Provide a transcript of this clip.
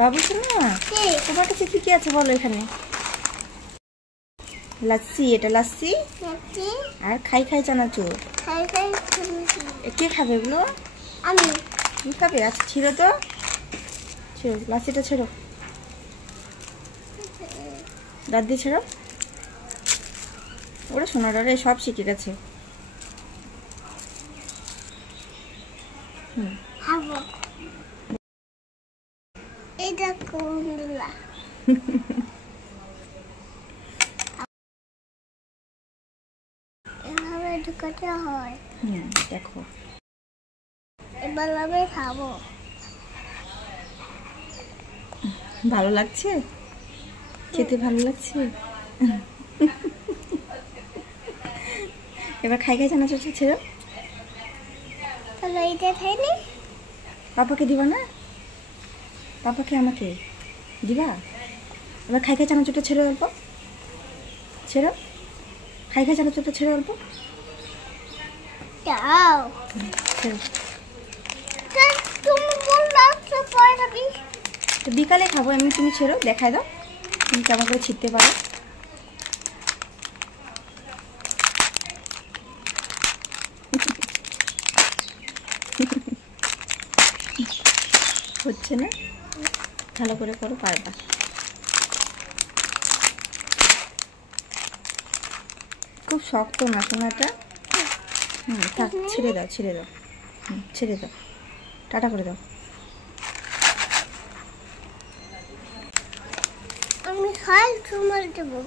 বাবু শোনা, তোমার কাছে কি কি আছে বলো এখানে? লাচ্ছি, এটা লাচ্ছি আর খাই খাই চানাচুর। কে খাবে এগুলো? আমি। তুমি খাবে? আচ্ছা ছিড়ো তো, ছিড়ো লাচ্ছিটা, ছেড়ো দাঁত দিয়ে ছেড়ো। ওরা সোনাটা সব শিখে গেছে। এটা কোনগুলা? এভাবে ঢুকাতে হয়। দেখো এবার আমি খাবো। ভালো লাগছে? খেতে ভালো লাগছে? এবার খাই খাই চানাচুর ছেড়ো। তাহলে এটা খাইনি? পাপাকে দিবা না? পাপাকে আমাকে দিবা? এবার খাই খাই চানাচুরটা ছেড়ে অল্প, ছেড়ো। খাই খাই চানাচুরটা ছেড়ে অল্প, দাও। ছেড়ো। তুমি বললা পরে খাবি। তো বিকালে খাবো এমনি, তুমি ছেড়ো, দেখাই দাও তুমি কেমন করে ছিটতে পারো। হচ্ছে না? ভালো করে করো, পারবা। খুব শক্ত না সোনাটা। থাক, ছেড়ে দাও, ছেড়ে দাও, ছেড়ে দাও, টাটা করে দাও। আমি খাই তোমার দেবো।